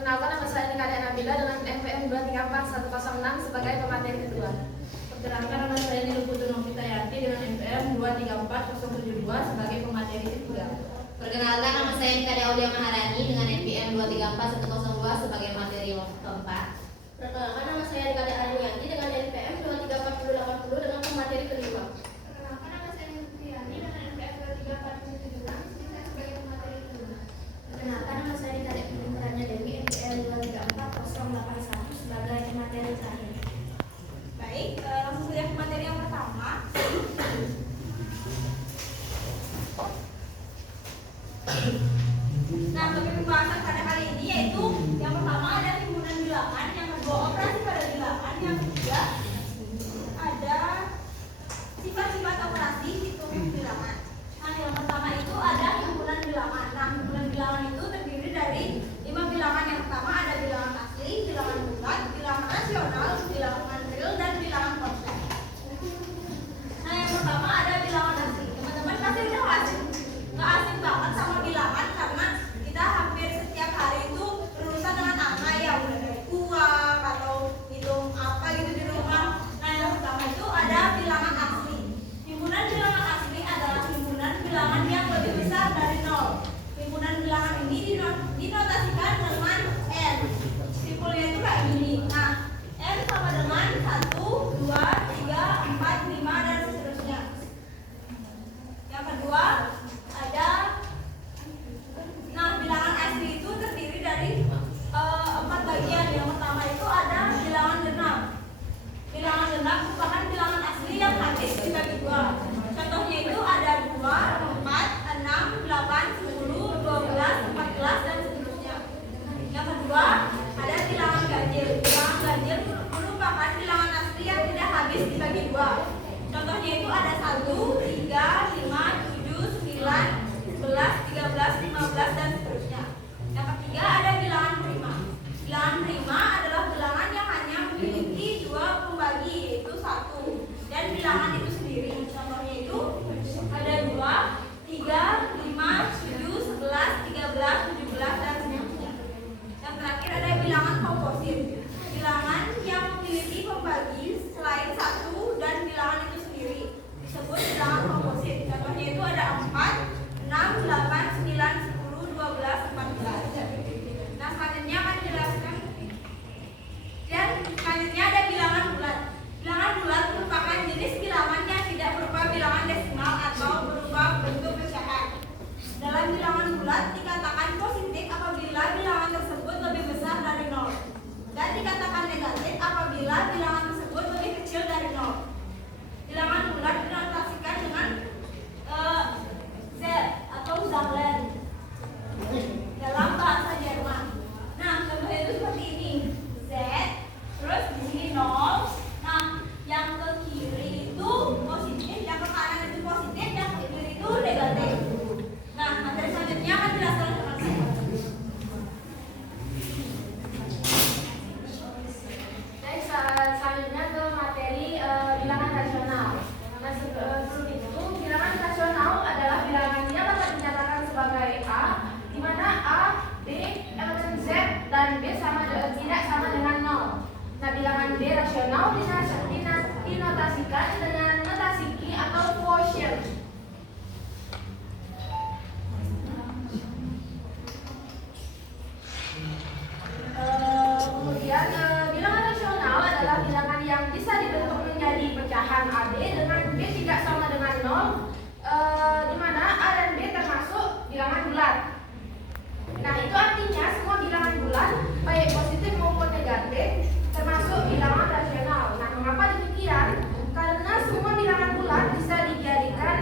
Perkenalkan, nama saya Nikadek Nabila dengan NPM 234106 sebagai pemateri kedua. Perkenalkan, nama saya Niluputu Novitayati dengan NPM 234072 sebagai pemateri ketiga. Perkenalkan, nama saya Nikadek Aulia Maharani dengan NPM 234102 sebagai materi keempat. Perkenalkan, nama saya Nikadek Arinianti dengan NPM 234080 dengan pemateri kelima. Perkenalkan, nama saya Nilutriani dengan NPM 234076 sebagai pemateri kedua. Perkenalkan, nama saya Nikadek Pinterannya Dewi NPM 234081 sebagai pemateri terakhir. Baik, langsung saja ke materi yang pertama. Nah, topik pembahasan pada kali ini yaitu yang pertama ada himpunan bilangan, yang kedua operasi pada bilangan, yang ketiga ada sifat-sifat operasi hitung bilangan. Nah, yang pertama itu ada himpunan bilangan. Nah, himpunan bilangan itu terdiri dari 5 bilangan. Yang pertama ada bilangan asli, bilangan bulat, bilangan rasional, bilangan real, dan bilangan kompleks. Nah, yang pertama ada bilangan asli. Teman-teman pasti udah nggak asing banget sama bilangan karena kita hampir setiap hari itu berurusan dengan angka ya, mulai dari uang atau hitung apa gitu di rumah. Nah, yang pertama itu ada bilangan asli. Himpunan bilangan asli adalah himpunan bilangan yang lebih besar dari 0. Himpunan bilangan ini dinotasikan dengan N. Simpulnya itu kayak gini. Nah, N sama dengan 1, 2, 3, 4, 5, dan seterusnya. Yang kedua ada, nah, bilangan asli itu terdiri dari 4 bagian. Yang pertama itu ada bilangan genap. Bilangan genap merupakan bilangan asli yang habis dibagi 2. Contohnya itu ada 2, 4, 6, 8, 10, 12, 14, dan seterusnya. Yang kedua ada bilangan ganjil. Bilangan ganjil merupakan bilangan asli yang tidak habis dibagi 2. Contohnya itu ada 1, 3, 5, 7, 9, 11, 13, 15, dan seterusnya. Yang ketiga ada bilangan prima. Bilangan prima adalah bilangan yang hanya memiliki 2 pembagi, yaitu 1 dan bilangan itu sendiri. Contohnya itu ada 2, 3, 5, 7, 11, 13, 17, dan seterusnya. Yang terakhir ada bilangan komposit. Bilangan yang memiliki pembagi selain 1 dan bilangan itu sendiri disebut bilangan komposit. Contohnya itu ada 4, 6, 8, 9, 10, 12, 14. Nah, selanjutnya akan dijelaskan. Dan selanjutnya ada bilangan bulat. Bilangan bulat merupakan jenis bilangan yang tidak berupa bilangan desimal atau berupa bentuk pecahan. Dalam bilangan bulat dikatakan positif apabila bilangan tersebut lebih besar dari 0 dan dikatakan negatif apabila bilangan tersebut lebih kecil dari 0. Bilangan bulat dinotasikan dengan Z atau Zahlen dalam bahasa Jerman. Nah, contohnya itu seperti ini. Z, terus di sini 0. Nah, yang ke kiri itu positif, yang ke kanan itu positif, yang ke kiri itu negatif. Nah, materi selanjutnya akan dijelaskan dengan saya. Baik, selanjutnya ke materi bilangan rasional. Nah, sebelum itu, bilangan rasional adalah bilangan yang dapat dinyatakan sebagai A, di mana A, B, elemen Z, dan B tidak sama dengan 0. Nah, bilangan B rasional dinotasikan dengan notasi Ki atau quotient. Kemudian bilangan rasional adalah bilangan yang bisa dibentuk menjadi pecahan AB dengan B tidak sama dengan 0, di mana A dan B termasuk bilangan bulat. Nah, itu artinya semua bilangan bulat baik positif maupun negatif termasuk bilangan rasional. Nah, mengapa demikian? Karena semua bilangan bulat bisa dijadikan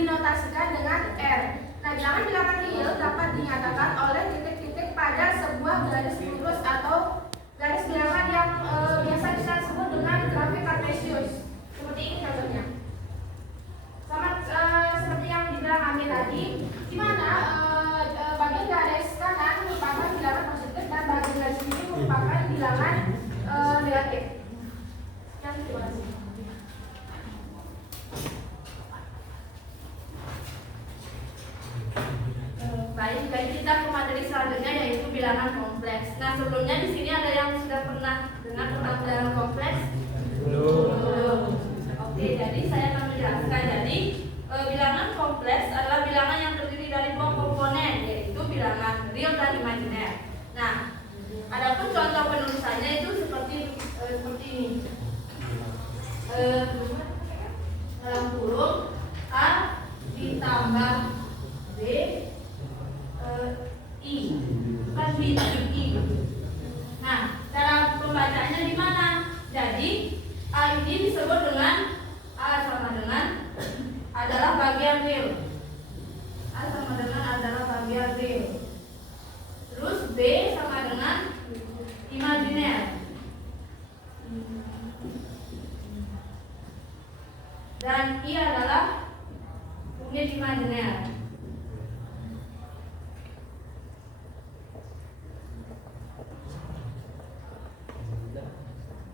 dinotasikan dengan R. Nah, bilangan real dapat dinyatakan oleh titik-titik pada sebuah garis lurus atau garis bilangan yang biasa kita sebut dengan grafik kartesius. Seperti ini contohnya. Sama seperti yang dibilang Amin tadi, di mana bagian garis kanan merupakan bilangan positif dan bagian garis kiri merupakan bilangan negatif. Yang terima kasih. Baik, kita ke materi selanjutnya yaitu bilangan kompleks. Nah, sebelumnya di sini ada yang sudah pernah dengar tentang bilangan kompleks? Belum. Oke, jadi saya akan menjelaskan. Jadi, bilangan kompleks adalah bilangan yang terdiri dari dua komponen, yaitu bilangan real dan imajiner. Nah, adapun contoh penulisannya itu seperti ini. Dalam kurung A ditambah B I, bukan B I. Nah, cara pembacaannya di mana? Jadi A ini disebut dengan A sama dengan adalah bagian real. A sama dengan adalah bagian real. Terus B sama dengan imajiner. Dan I adalah unit imajiner.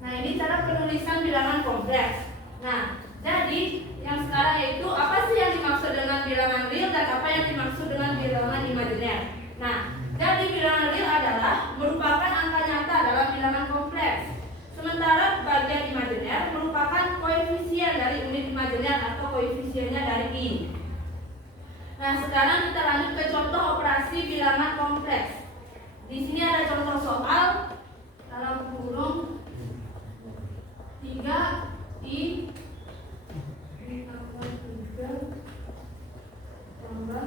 Nah, ini cara penulisan bilangan kompleks. Nah, jadi yang sekarang yaitu apa sih yang dimaksud dengan bilangan real dan apa yang dimaksud dengan bilangan imajiner. Nah, jadi bilangan real adalah merupakan angka nyata dalam bilangan kompleks. Sementara bagian imajiner merupakan koefisien dari unit imajiner atau koefisiennya dari I. Nah, sekarang kita lanjut ke contoh operasi bilangan kompleks. Di sini ada contoh soal dalam kurung 3I ditambah 3 tambah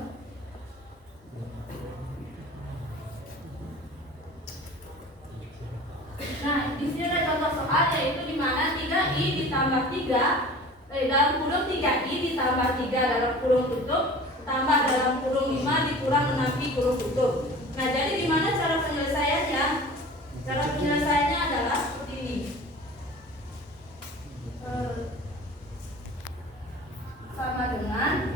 Nah, di sini ada contoh soal yaitu di mana 3I ditambah 3 dalam kurung 3I ditambah 3 dalam kurung tutup tambah dalam kurung 5 dikurang 6I kurung tutup. Nah, jadi di mana cara penyelesaiannya? Cara penyelesaiannya adalah seperti ini. Sama dengan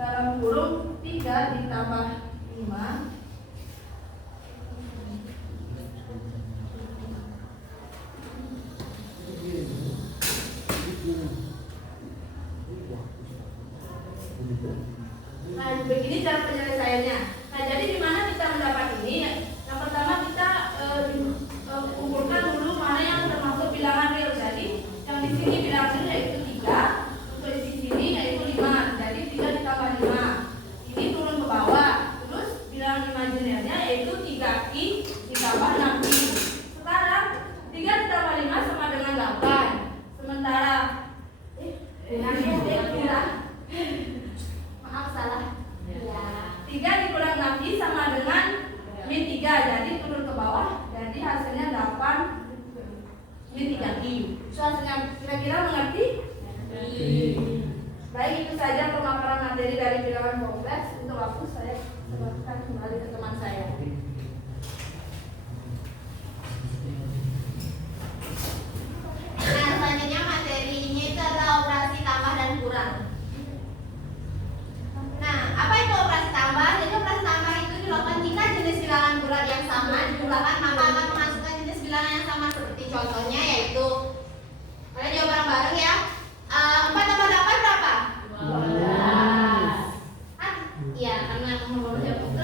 dalam kurung 3 ditambah 5 Nah, begini cara penyelesaiannya. Nah, jadi di mana kita mendapat ini? Yang pertama kita kumpulkan dulu mana yang termasuk bilangan real. Jadi yang di sini bilangan real yaitu 3, untuk di sini yaitu 5. Jadi 3 ditambah 5. Ini turun ke bawah. Terus bilangan imajinernya yaitu 3I ditambah 6I. Sekarang 3 ditambah 5 sama dengan 8. Sementara maaf salah. 3 dikurang 6I sama dengan min 3. Jadi turun ke bawah. Jadi hasilnya 8 min 3I. Hasilnya kira-kira mengerti? Baik, itu saja pemaparan materi dari bilangan kompleks. Untuk waktu saya serahkan kembali ke teman saya. Nah, selanjutnya materinya itu adalah operasi tambah dan kurang. Nah, apa itu operasi tambah? Jadi operasi tambah itu dilakukan jika jenis bilangan bulat yang sama dijumlahkan maka akan menghasilkan jenis bilangan yang sama. Seperti contohnya yaitu, kalian jawab bareng-bareng ya. 4 tambah 8 berapa? 12. Iya, karena nomor jawab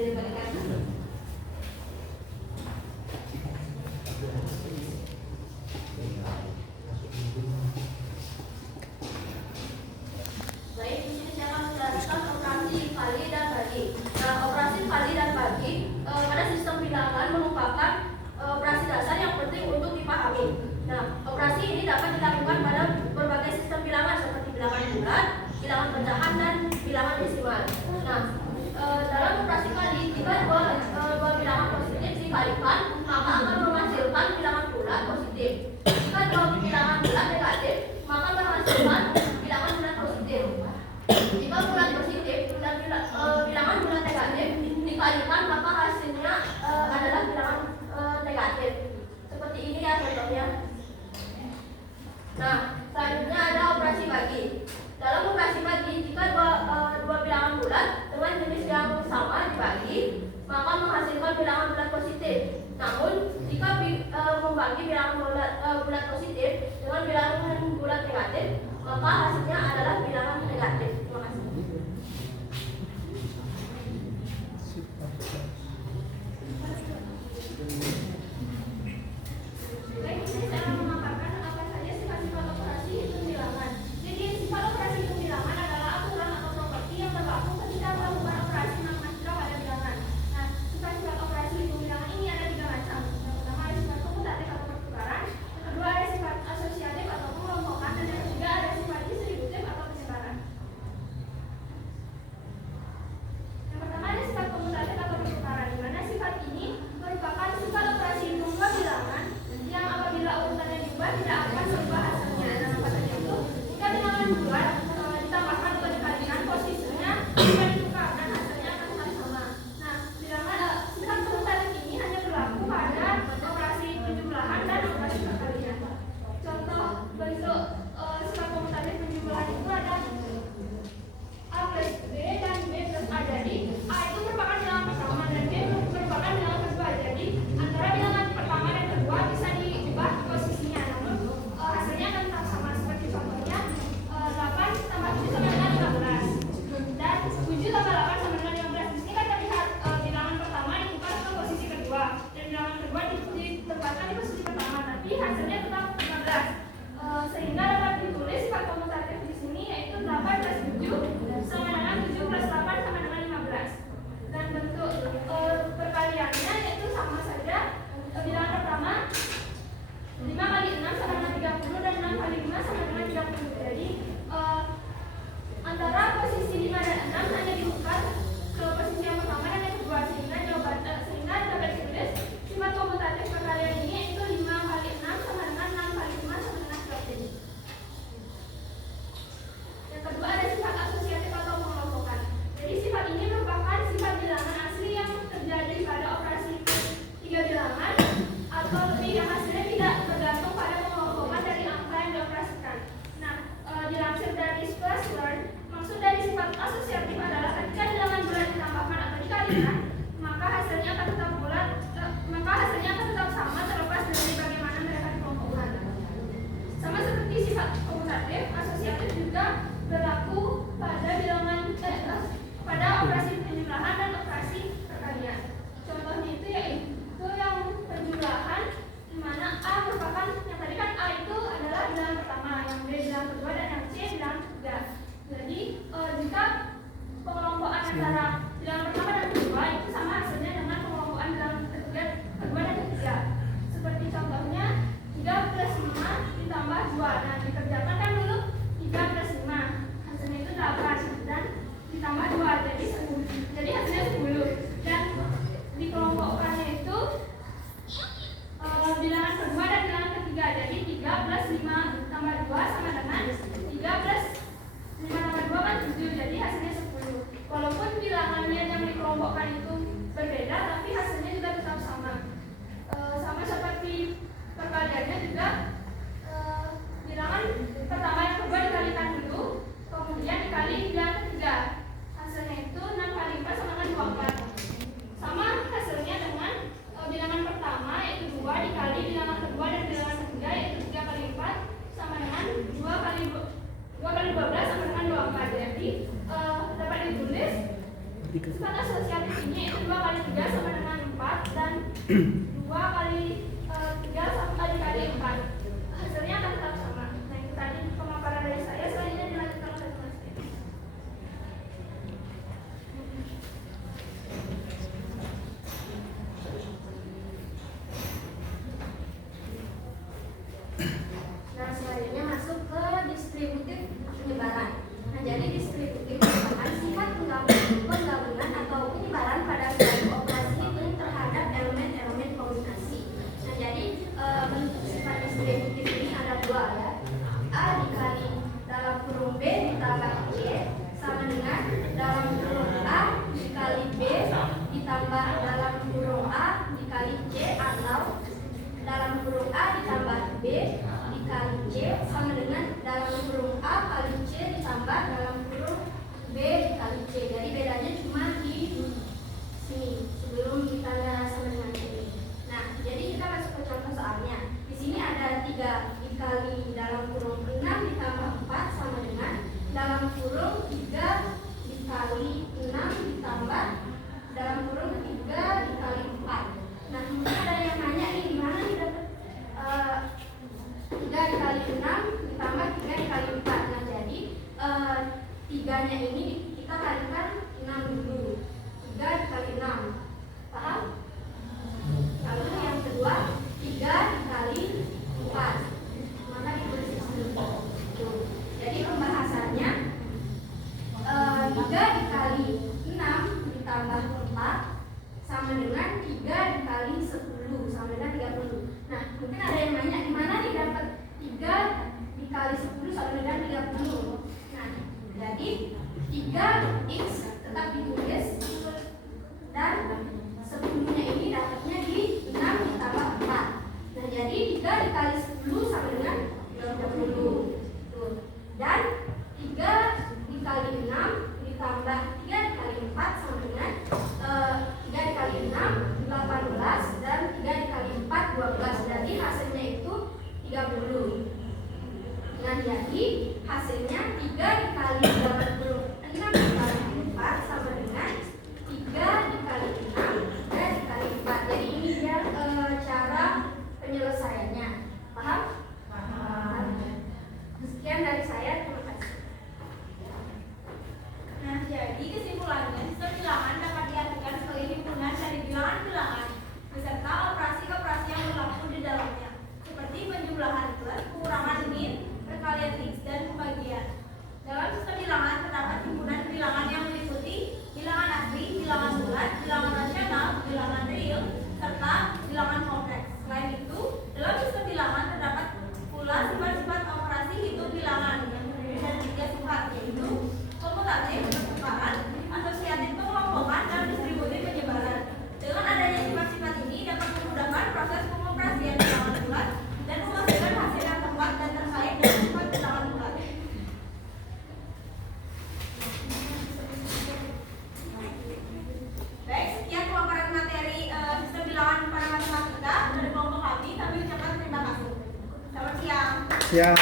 dibandingkan ini. Baik, di sini saya akan menjelaskan operasi kali dan bagi. Nah, operasi kali dan bagi pada sistem bilangan merupakan operasi dasar yang penting untuk dipahami. Nah, operasi ini dapat dilakukan pada berbagai sistem bilangan seperti bilangan bulat, bilangan pecahan, dan bilangan desimal. Nah, dalam operasi kali, jika dua bilangan positif dikalikan, maka akan menghasilkan bilangan bulat positif. Jika dua bilangan bulat negatif, maka menghasilkan bilangan bulat positif. Jika bulat positif dan bilangan bulat negatif dikalikan, maka hasilnya adalah bilangan negatif. Seperti ini ya contohnya. Nah, selanjutnya ada operasi bagi. Dalam operasi bagi, jika dua bilangan bulat dengan jenis yang sama dibagi, maka menghasilkan bilangan bulat positif. Namun, jika membagi bilangan bulat positif dengan bilangan bulat negatif, maka hasilnya adalah bilangan negatif. Terima kasih. Baik, di sini saya akan memaparkan apa saja sifat-sifat operasi hitung bilangan. Jadi sifat operasi hitung bilangan adalah aturan atau properti yang berlaku ketika melakukan operasi matematika pada bilangan. Nah, sifat-sifat operasi hitung bilangan ini ada 3 macam. Yang pertama ada sifat komutatif atau pertukaran, yang kedua ada sifat asosiatif atau pengelompokan, dan yang ketiga ada sifat distributif atau penyebaran. Yang pertama ada sifat komutatif atau pertukaran, di mana sifat ini merupakan sifat operasi hitung dua bilangan yang apabila urutannya diubah tidak akan merubah hasilnya. Nah, apa saja itu? Jika bilangan bulat ditambahkan atau dikalikan, posisinya jika ditukar dan hasilnya akan tetap sama. Nah, bilangan sifat komutatif ini hanya berlaku pada operasi penjumlahan dan operasi perkalian. Contoh bentuk sifat komutatif penjumlahan itu ada A plus B dan B plus A. Jadi A itu merupakan bilangan pertama dan B merupakan bilangan kedua. Jadi antara bilangan pertama dan kedua bisa diubah posisinya, namun hasilnya akan tetap sama. Seperti contohnya 8 tambah 7 sama dengan 15 dan 7 tambah 8 sama dengan 15. Di sini kan terlihat bilangan pertama ditukar ke posisi kedua dan bilangan kedua ditempatkan di posisi pertama, tapi hasilnya tetap 15. Sehingga dapat ditulis sifat komutatif di sini yaitu 8 plus 7 sama dengan 7 plus 8 sama dengan 15. Dan bentuk perkaliannya yaitu sama saja. Bilangan pertama 5 kali 6 sama dengan 30 dan 6 kali 5 sama dengan 30. Jadi antara posisi 5 dan 6 hanya ditukar ke posisi yang pertama dan yang kedua, sehingga dapat ditulis sifat komutatif perkalian ini yaitu 5 kali 6 sama dengan 6 kali 5 sama dengan 30. Yang kedua ada sifat asosiatif atau pengelompokan. Jadi sifat ini merupakan sifat bilangan asli yang terjadi pada operasi tiga bilangan atau lebih yang hasilnya tidak bergantung pada pengelompokan dari angka yang dioperasikan. Nah, dilansir dari Square, maksud dari sifat asosiatif adalah ketika bilangan bulat ditambahkan atau dikalikan, maka hasilnya akan tetap sama terlepas dari bagaimana mereka dikelompokkan. Sama seperti sifat komutatif, asosiatif juga berlaku pada pada operasi penjumlahan dan operasi perkalian. Contohnya itu yaitu yang penjumlahan, di mana A merupakan yang tadi kan A itu adalah bilangan pertama, yang B bilangan kedua, dan yang C bilangan ketiga. Jadi jika pengelompokan antara bilangan pertama dan kedua itu 3 sama dengan 4 dan 2 kali 3 sama kali 4. Hasilnya akan tetap sama. Nah, itu tadi pemaparan dari saya. Selanjutnya dilanjutkan oleh kelas B. Nah, selanjutnya masuk ke distributif penyebaran. Nah, jadi distributif merupakan sifat penggabungan atau penyebaran pada suatu operasi hitung terhadap elemen-elemen kombinasi. Nah, jadi bentuk sifat distributif ini ada dua ya. A dikali dalam kurung B ditambah C sama dengan dalam kurung A dikali B ditambah dalam kurung A dikali C, atau dalam kurung A ditambah B dikali C sama dengan dalam kurung A kali C ditambah dalam kurung B dikali C. Jadi bedanya cuma di sini sebelum ditanda sama dengan ini. Nah, jadi kita masuk ke contoh soalnya. Di sini ada 3 dikali dalam kurung 6 ditambah 4 sama dengan dalam kurung 3 dikali 6 ditambah dalam kurung 3 dikali 4. Nah, mungkin ada yang nanya nih, gimana nih dapat 3 dikali 6 ditambah 3 dikali 4. Nah, jadi 3-nya ini kita kalikan 6 dulu. 3 dikali 6. Paham? Lalu yang kedua 3 dikali 4. Maka ditulis di sini. Tuh. Jadi pembahasannya 3 dikali 6 ditambah 4 sama dengan 3 dikali 10 sama dengan 30. Nah, mungkin ada yang nanya gimana nih dapat 3 dikali 10 sama dengan 30. Nah, jadi 3x tetap ditulis dan 10-nya ini dapatnya di 6 ditambah 4. Nah, jadi 3 dikali 10 sama dengan 30. Tuh. Dan 3 dikali 6 ditambah 3 dikali 4 sama dengan 3 dikali 6 18 dan 3 dikali 4 12. Jadi hasilnya itu 30. Nah, jadi hasilnya 3 dikali 6 dikali 4 sama dengan 3 dikali 6 dan dikali 4. Jadi ini dia cara penyelesaiannya. Paham? Paham. Sekian dari saya, terima kasih. Nah, jadi kesimpulannya, sistem bilangan dapat diartikan sebagai himpunan dari bilangan-bilangan beserta operasi-operasi yang berlaku di dalamnya, seperti penjumlahan plus, pengurangan min, perkalian x, dan pembagian. Dalam sistem bilangan terdapat himpunan bilangan yang meliputi bilangan asli, bilangan bulat, bilangan rasional, bilangan real, serta bilangan kompleks. Selain itu, dalam sistem bilangan terdapat pula sifat-sifat operasi hitung bilangan yang terdiri dari 3 sifat, yaitu komutatif, pertukaran, asosiatif pengelompokan, dan distributif penyebaran. Dengan adanya sifat-sifat ini dapat memudahkan proses pengoperasian bilangan bulat dan menghasilkan hasil yang tepat dan terkait dengan sifat bilangan bulat. Baik, sekian pemaparan materi sistem bilangan pada matematika dari kelompok kami. Kami ucapkan terima kasih. Selamat siang. Siang.